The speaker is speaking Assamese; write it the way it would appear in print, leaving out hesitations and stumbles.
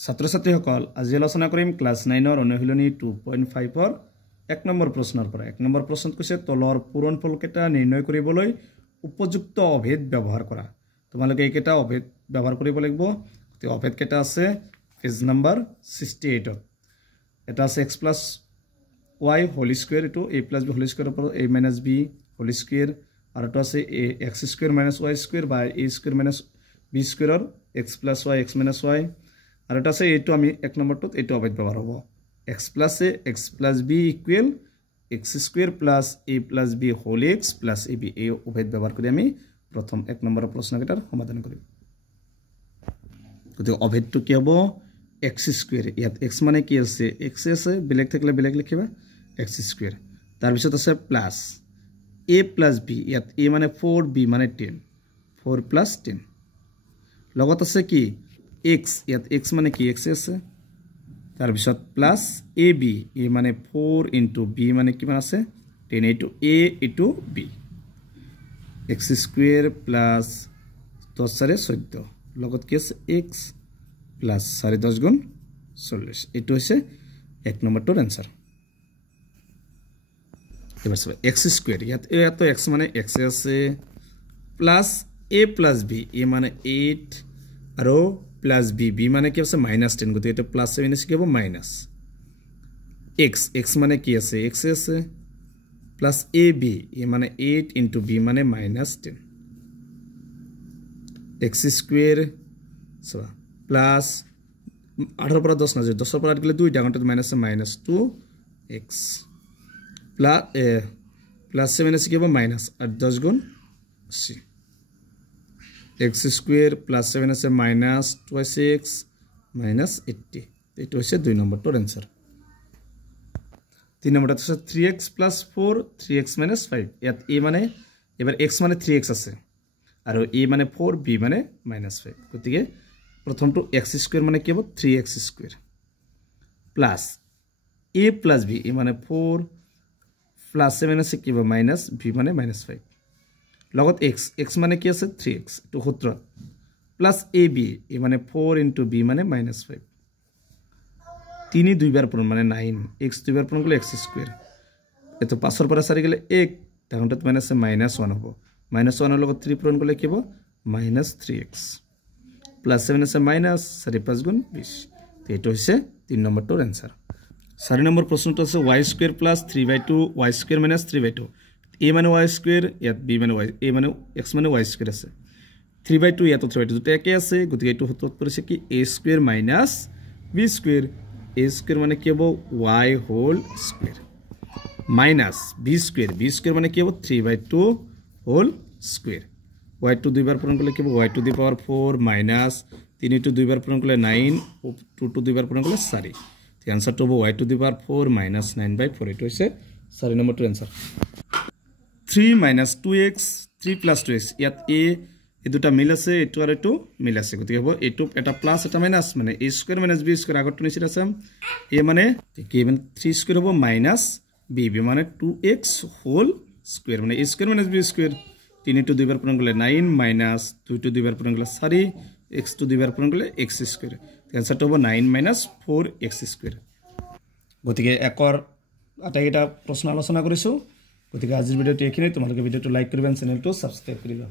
ছাত্ৰ-ছাত্ৰীসকল আজি আলোচনা কৰিম ক্লাছ 9 অনুশীলনী 2.5 এক নম্বৰ প্ৰশ্নৰ পৰা এক নম্বৰ প্ৰশ্নত কৈছে তলৰ পূৰণফল কেইটা নিৰ্ণয় কৰিবলৈ উপযুক্ত অভেদ ব্যৱহাৰ কৰা তোমালোকে এইকেইটা অভেদ ব্যৱহাৰ কৰিব লাগিব তে অভেদ কেইটা আছে পেজ নম্বৰ 68 এটা আছে x plus y whole square এটো a plus b whole square ওপৰত a minus b whole square আৰু এটা আছে x square minus y square by a square minus b square or x plus y x minus y আর এটা আছে এটো আমি এক নম্বরটোত এটো অভেদ ব্যবহার হবো x plus a x plus b equal x square plus a plus b whole x plus ab এই অভেদ ব্যবহার করে আমি প্রথম এক নম্বর প্রশ্নটার সমাধান করিম তো অভেদটো কি হবে x square ইয়াত x মানে কি আছে x আছে বেলেগ থাকলে বেলেগ লিখিবা x square তার পিছত আছে প্লাস a plus b ইয়াত a মানে 4 b মানে 10 4 plus 10 লগত আছে কি x ইয়াত x মানে কি x আছে তার পিছত প্লাস ab a মানে 4 into b মানে কি মানে আছে 10 into a into b x square plus 10 সারে 14 লগত কি আছে x plus 10 গুণ 40 এটো হইছে এক নম্বরটোর आंसर এবার সব x square ইয়াত এত x মানে x আছে plus a plus b a মানে 8 আর plus b b মানে কি আছে -10 গতি এটা প্লাস 7 কি হবে মাইনাস x x মানে কি আছে x আছে প্লাস ab a মানে 8 into b মানে -10 x square সো প্লাস 18 পর 10 না যে 10 পর 8 গেলে 2 ডাঙাটা মাইনাস -2 x প্লাস 7 কি হবে মাইনাস আর 10 গুণ c x square plus 7 আছে minus twice x minus 80 এটা হচ্ছে 2 নম্বরটার आंसर 3 নম্বরটা হচ্ছে 3x plus 4 3x minus 5 ইয়াত a মানে এবার x মানে 3x আছে আর a মানে 4 b মানে -5 গতিকে প্রথমটো x square মানে কি হবে 3x square plus a plus b a মানে 4 plus 7 আছে কি হবে minus b মানে -5 লগত x x মানে কি আছে 3x তো সূত্র প্লাস ab এ মানে 4 into b মানে -5 3 দুইবার পূরণ মানে 9 x দুইবার পূরণ করলে x স্কয়ার এত 5 এর পরে সারি গেলে 1 তাহলে মানে আছে -1 হবে -1 এর লগত 3 পূরণ করলে কি হবে -3x প্লাস 7 আছে মাইনাস 5 গুণ 20 তো এটা হইছে 3 নম্বরটার आंसर 4 নম্বর প্রশ্নটা আছে y square plus 3/2 y square minus 3/2 a মানে y স্কয়ার ইয়াত b মানে y a মানে x মানে y স্কয়ার আছে 3/2 ইয়াত 3/2 দুটো একই আছে গতিকে এটো সূত্রত পড়ছে কি a square minus b square a square মানে কি হবে y whole square minus b square মানে কি হবে 3/2 হোল স্কয়ার y2 দুইবার পূরণ করলে কি হবে y to the power 4 minus 3 two দুইবার পূরণ করলে 9 2 টু দুইবার পূরণ করলে 4 তো आंसरটা হবে y to the power 4 minus 9/4 এটা হইছে 4 নম্বরটার answer 3 minus 2x 3 plus 2x ইয়াত a এই দুটা মিল আছে এটো আর এটো মিল আছে গতি হ'ব এটো এটা প্লাস এটা মাইনাস মানে a square minus b square আগটো নিচিত আছে a মানে কি মানে 3 স্কয়ার হ'ব মাইনাস b b মানে 2x হোল স্কয়ার মানে a square minus b square 3 two দুইবার পূরণ করলে 9 মাইনাস 2 টু দুইবার পূরণ করলে 4 x টু দুইবার পূরণ করলে x স্কয়ার आंसरটো হ'ব 9 - 4x স্কয়ার গতিকে একৰ আটাইটা প্ৰশ্ন আলোচনা কৰিছো গতিকে আজিৰ ভিডিওটো এখিনিয়ে তোমালোকে ভিডিওটো লাইক কৰিবা চেনেলটো সাবস্ক্ৰাইব কৰিবা